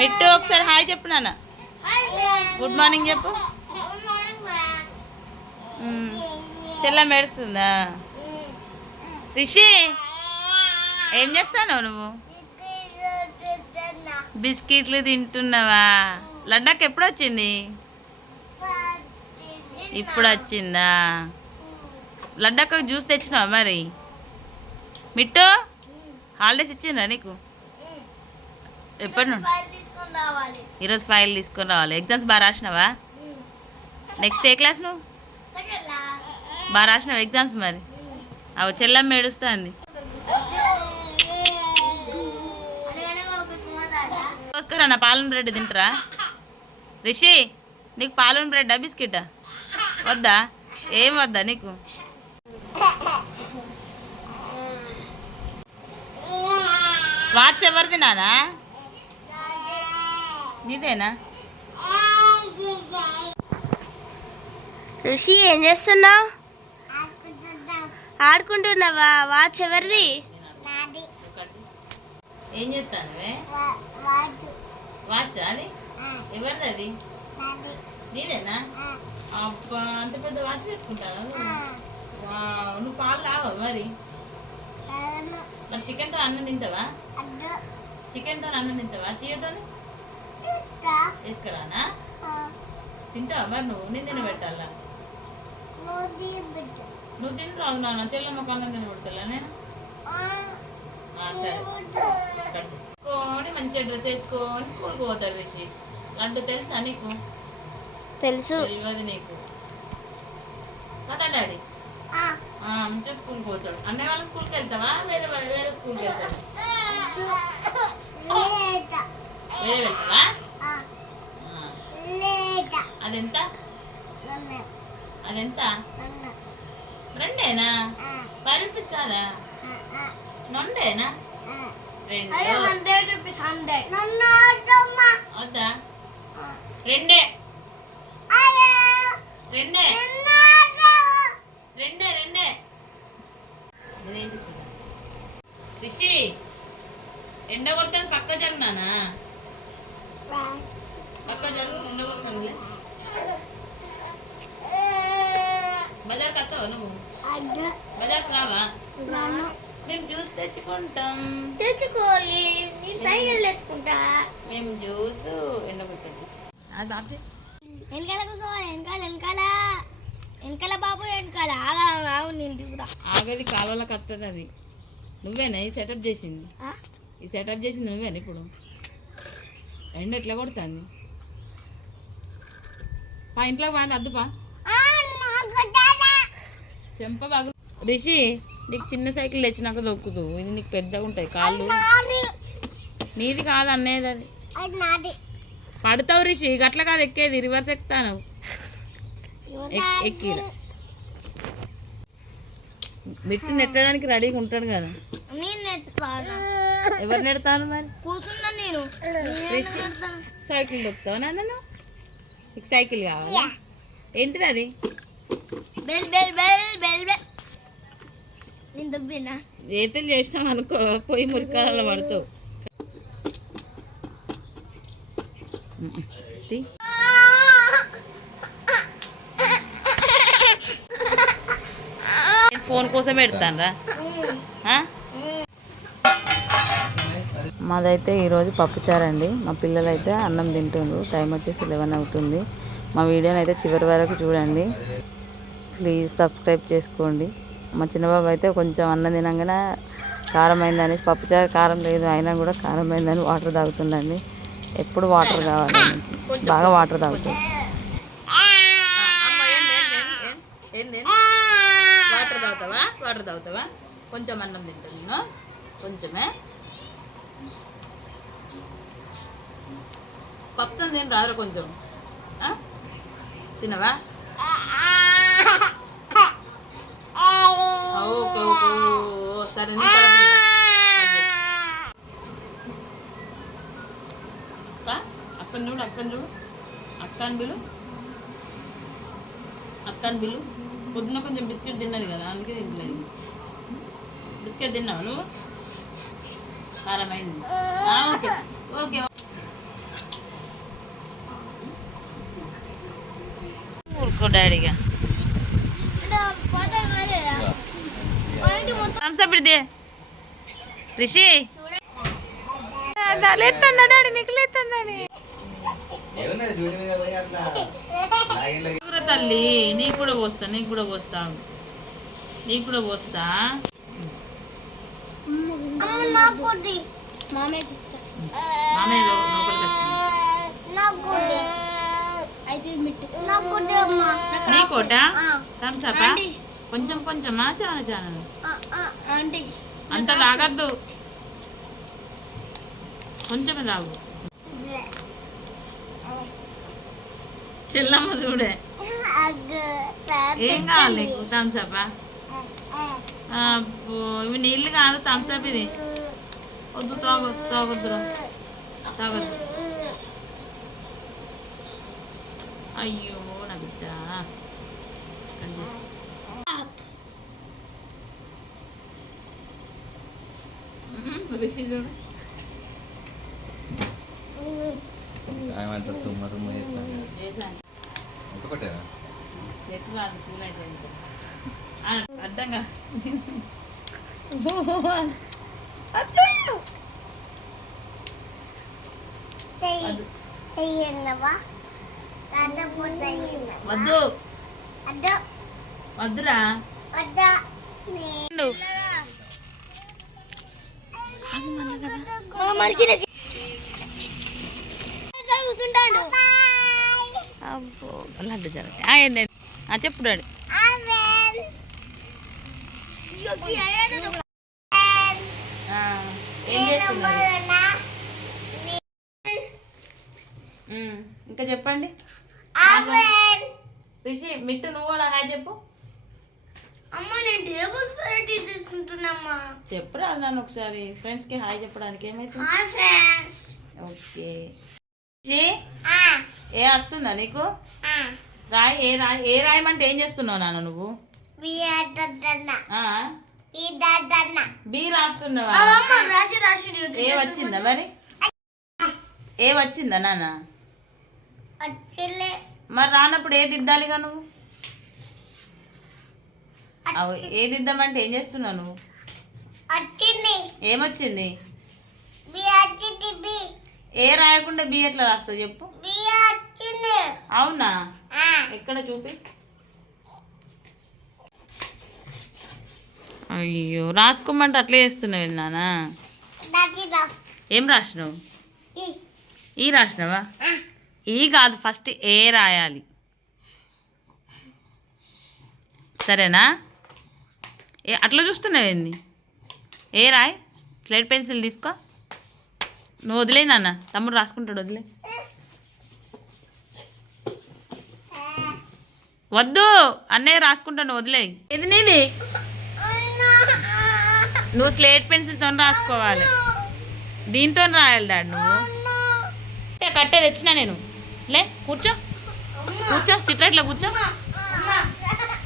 మిట్టు ఒకసారి హాయ్ చెప్పు నాన్న. గుడ్ మార్నింగ్ చెప్పు. చెల్ల మెడుస్తుందా రిషి ఏం చేస్తావు నువ్వు? బిస్కెట్లు తింటున్నావా? లడ్డాక్ ఎప్పుడు వచ్చింది ఇప్పుడు వచ్చిందా లడ్డాక్ జ్యూస్ తెచ్చినావా మరి? మిట్టు హాలిడేస్ ఇచ్చిండ్రా నీకు? ఎప్పటి నుండి? ఈరోజు ఫైల్ తీసుకొని రావాలి ఎగ్జామ్స్ బాగా రాసినావా? నెక్స్ట్ ఏ క్లాస్ నువ్వు? బాగా రాసినావు ఎగ్జామ్స్ మరి? అవి చెల్లమ్మ ఏడుస్తుంది. వస్తారా నా పాలన బ్రెడ్ తింటారా? రిషి నీకు పాలన బ్రెడ్డా బిస్కెటా? వద్దా? ఏం వద్దా నీకు? వాచ్ ఎవరిది నానా? నీదేనా? ఋషి ఏం చేస్తున్నావు? ఆడుకుంటున్నావా? వాచ్ ఎవరిది? ఏం చెప్తాను వాచ్ అది? ఎవరిది అది? నీదేనా? అబ్బా అంత పెద్ద వాచ్ పెట్టుకుంటాను నువ్వు పాలు తాగవు మరి? మరి చికెన్తో అన్నం తింటావా? చికెన్తో అన్నం తింటావా? చీయతో తీసుకురానా తింటావా? మరి నువ్వు నేను తినబెట్టాలా నువ్వు తింటావు నాన్న. చెల్లమ్మకు అన్నం తినబెట్టాలా నేను ఆ, సరే. కట్టుకొని మంచిగా డ్రెస్ వేసుకొని స్కూల్కి పోతారు రిషి. అంటూ తెలుసా నీకు? తెలుసు. తెలియదు నీకు. కదా డాడీ? మంచిగా స్కూల్కి పోతాడు. అన్నయ్య వాళ్ళ స్కూల్కి వెళ్తావా? వేరే వేరే స్కూల్కి వెళ్తావా? వేరే వెళ్తావా ఆ, అదెంత అదెంత రెండేనా ఫైవ్ రూపీస్ కాదా నొండేనా రెండు వస్తావా నువ్వు? బజార్కి రావా? మేము జ్యూస్ తెచ్చుకుంటాం. తెచ్చుకోవాలి. నేను సైకిల్ తెచ్చుకుంటా. మేము జ్యూస్ వెనకాల కూర్చోవాలి. వెనకాల వెనకాల. వెనకాల బాబు వెనకాల. ఆగా నేను ఆగది కాలువలకు వస్తుంది అది. నువ్వేనా ఈ సెటప్ చేసింది? ఈ సెటప్ చేసింది నువ్వేనా ఇప్పుడు? ఎండ ఎట్లా కొడుతుంది? పా ఇంట్లోకి బాగా అద్దుపా చెంప బాగు రిషి నీకు చిన్న సైకిల్ తెచ్చినాక దొక్కుతూ. ఇది నీకు పెద్దగా ఉంటాయి కాళ్ళు. నీది. కాదు అనేది అది. పడతావు రిషి గట్ల కాదు ఎక్కేది రివర్స్ ఎక్కుతాను ఎక్- ఎక్కిరా. మిట్టు నెట్టడానికి రెడీగా ఉంటాడు కదా. ఎవరు నెడతాను మరి? కూర్చున్నా నేను. రిషి సైకిల్ దొక్కుతావా నాన్న? నీకు సైకిల్ కావాలా? ఏంటిది అది? Bell bell bell. నేను దుబ్బినా. ఏతులు చేసినాం అనుకో పోయి మురికాలలో పడతావు. నేను ఫోన్ కోసం పెడతాను రా మాదైతే ఈరోజు పప్పుచారండి మా పిల్లలు అయితే అన్నం తింటుండ్రు. టైం వచ్చేసి లెవెన్ అవుతుంది. మా వీడియోని అయితే చివరి వరకు చూడండి. ప్లీజ్ సబ్స్క్రైబ్ చేసుకోండి. మా చిన్నబాబు అయితే కొంచెం అన్నం తినంగానే కారం అయిందని పప్పుచారు కారం లేదు అయినా కూడా కారం అయిందని వాటర్ తాగుతుందండి. ఎప్పుడు వాటర్ కావాలి బాగా వాటర్ తాగుతుంది వాటర్ తాగుతావా? వాటర్ తాగుతావా? కొంచెం అన్నం తింటాను నేను. కొంచెమే. పప్పుతో తిని రాదు కొంచెం. తినవా? సరే అక్క అక్కను చూడు అక్కను చూడు. అక్కని బిలు అక్కని బిలు పొద్దున్న కొంచెం బిస్కెట్ తిన్నది కదా అందుకే తింటలేదు బిస్కెట్ తిన్నావు నువ్వు? కారమైంది. ఓకే. ఓకే. ఊరుకో డాడీగా. ఇదే రిషి. లేస్తుందా డాడీ? నీకు లేస్తుందని కూర తల్లి నీకు కూడా పోస్తా నీకు కూడా పోస్తా. నీకు కూడా పోస్తా. నీకోట. Thums Up. కొంచెం కొంచెమా చాలా చాలా. అంత లాగద్దు. కొంచెం లాగు. చెల్లమ్మ చూడే. ఏం కావాలి నీకు? ఇవి నీళ్ళు కాదు థమ్స్ అప్ ఇది. వద్దు తాగొద్దు తాగొద్దురా. తాగొద్దు. అయ్యో నా బిడ్డ. రిషి చూడు సాయంత్రం తుమ్మ తుమ్మ చేశాను ఇంకొకటేనా అడ్డంగా వద్దు. చెయ్యండవా వద్దు అబ్బో లడ్డు చెప్పు డాడీ. ఇంకా చెప్పండి. రిషి మిట్టు నువ్వు కూడా హాయ్ చెప్పు. అమ్మ నేను టేబుల్ స్ప్రెడ్ తీసుకుంటున్నామ్మా చెప్పురా నన్ను ఒకసారి. ఫ్రెండ్స్కి హాయ్ చెప్పడానికి ఏమైతుంది? Hi friends okay. ఏ వస్తుందా నీకు? రాయి ఏ రాయి ఏ రాయమంటే ఏం చేస్తున్నావు నాన్న నువ్వు? బి రాస్తున్నావా? రాసి రాసి ఏ వచ్చిందా మరి? ఏ వచ్చిందా నాన్న? మరి రానప్పుడు ఏ దిద్దాలిగా నువ్వు? అవు ఏ దిద్దామంటే ఏం చేస్తున్నావు నువ్వు? ఏమొచ్చింది? ఏ రాయకుండా బి ఎట్లా రాస్తావు చెప్పు. అవునా? ఎక్కడ చూపి. అయ్యో రాసుకోమంటే అట్లే చేస్తున్నావు నానా ఏం రాసినావు? ఈ. రాసినావా? ఈ కాదు ఫస్ట్ ఏ రాయాలి. సరేనా? ఏ అట్లా చూస్తున్నావేంది ఏ రాయ్ స్లేట్ పెన్సిల్ తీసుకో. నువ్వు వదిలే నాన్న తమ్ముడు రాసుకుంటాడు వదిలే వద్దు అన్నయ్య రాసుకుంటాను వదిలే ఇది నీది? నువ్వు స్లేట్ పెన్సిల్తో రాసుకోవాలి. దీంతో రాయాలి డాడ్ నువ్వు. కట్టే తెచ్చినా నేను. లే కూర్చో. కూర్చో సిట్ కూర్చో అమ్మ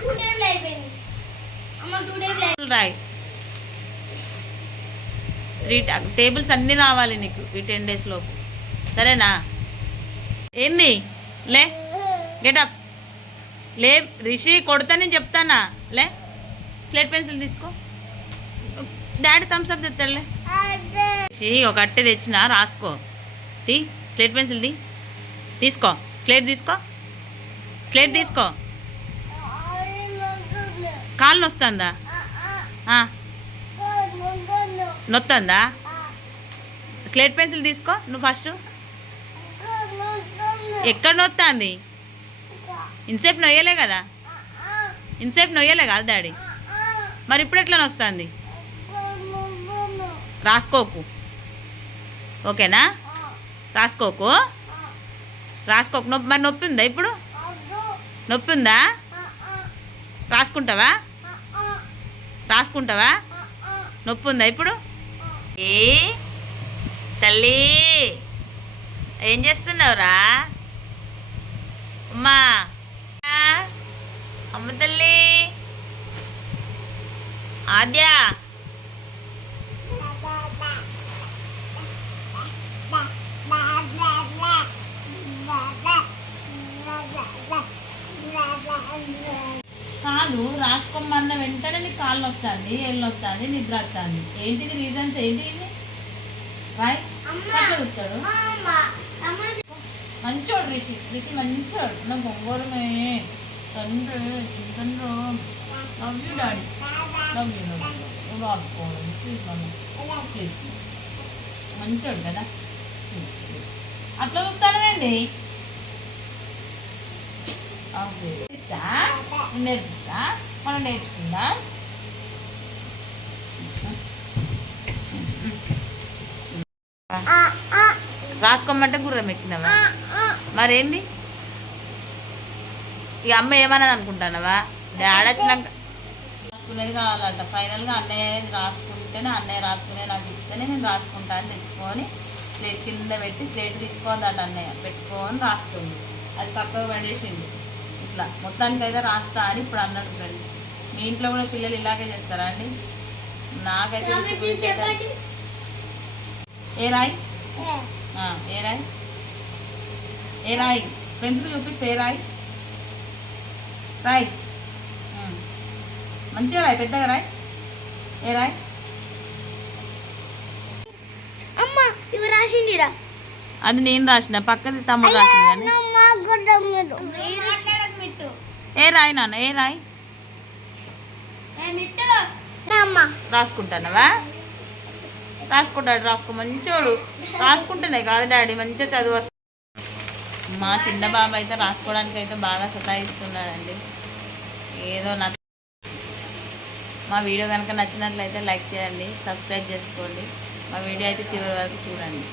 టూ టేబుల్ అయిపోయింది అమ్మ టూ టేబుల్ రాయి. త్రీ టేబుల్స్ అన్నీ రావాలి నీకు ఈ టెన్ డేస్ లోపు. సరేనా? ఏంది? లే గెటప్ లే రిషి కొడతా నేను చెప్తానా? లే స్లేట్ పెన్సిల్ తీసుకో. డాడీ థమ్స్ అప్ తెస్తాడులే రిషి ఒక అట్టె తెచ్చిన రాసుకో. తీ స్లేట్ పెన్సిల్ తీ. తీసుకో. స్లేట్ తీసుకో. స్లేట్ తీసుకో. కాళ్ళు వస్తుందా నొత్తందా? స్లేట్ పెన్సిల్ తీసుకో నువ్వు ఫస్ట్. ఎక్కడ నొత్తాంది? ఇన్సేపు నొయ్యలే కదా? ఇన్సేపు నొయ్యలే కదా డాడీ. మరి ఇప్పుడు ఎట్లా నొస్తుంది? రాసుకోకు. ఓకేనా? రాసుకోకు. రాసుకోకు. నొప్పి మరి నొప్పి ఉందా ఇప్పుడు? నొప్పి ఉందా రాసుకుంటావా? రాసుకుంటావా? నొప్పి ఉందా ఇప్పుడు? ఏ? తల్లి! ఏం చేస్తున్నావురా? అమ్మా అమ్మ తల్లి! ఆద్యా! కాదు రాసుకోమన్న వెంటనే నీకు కాళ్ళు వస్తుంది ఎల్లు వస్తుంది నిద్ర వస్తుంది ఏంటిది రీజన్స్ ఏంటి ఇవి? చూస్తాడు? మంచోడు రిషి. రిషి మంచోడు. నా బొంగోరమే తండ్రి తండ్రి love you daddy love you నువ్వు రాసుకోవాలి ప్లీజ్ మమ్మీ ప్లీజ్ మంచోడు కదా. అట్లా చూస్తానండి నేర్పిస్తా నేర్పిస్తా మనం నేర్చుకుందాం. రాసుకోమంటే గుర్రం ఎక్కినవా? మరేంది? ఇక అమ్మ ఏమన్నది అనుకుంటానవా? డాడీ వచ్చినాక రాసుకునేది కావాలంట. ఫైనల్గా అన్నయ్య రాసుకుంటేనే అన్నయ్య రాసుకునే నాకు ఇస్తేనే నేను రాసుకుంటాను తెచ్చుకొని స్లేట్ కింద పెట్టి స్లేట్ తీసుకోవద్దట అన్నయ్య. పెట్టుకొని రాస్తుంది. అది పక్కకు పడేసింది. మొత్తానికి అయితే రాస్తా అని ఇప్పుడు అన్నాడు ఫ్రెండ్ మీ ఇంట్లో కూడా పిల్లలు ఇలాగే చేస్తారా అండి? నాకైతే ఏ రాయి? ఆ, ఏ రాయి? ఏ రాయి? ఫ్రెండ్స్కి చూపిస్తే ఏ రాయి? రాయి. మంచిగా రాయి పెద్దగా రాయి. ఏ రాయి? అమ్మ ఇవి రాసిండిరా. అది నేను రాసిన పక్కది తమ్ముడు మిట్టు ఏ రాయి నాన్న ఏ రాయి? ఏ మిట్టు అమ్మ రాసుకుంటానవా? రాసుకుంటాడు రాసుకో మంచోడు. రాసుకుంటున్నాయి కాదు డాడీ మంచిగా చదువు వస్తుంది మా చిన్న బాబు అయితే రాసుకోవడానికి అయితే బాగా సతాయిస్తున్నాడండి. ఏదో నా మా వీడియో కనుక నచ్చినట్లయితే లైక్ చేయండి సబ్స్క్రైబ్ చేసుకోండి. మా వీడియో అయితే చివరి వరకు చూడండి.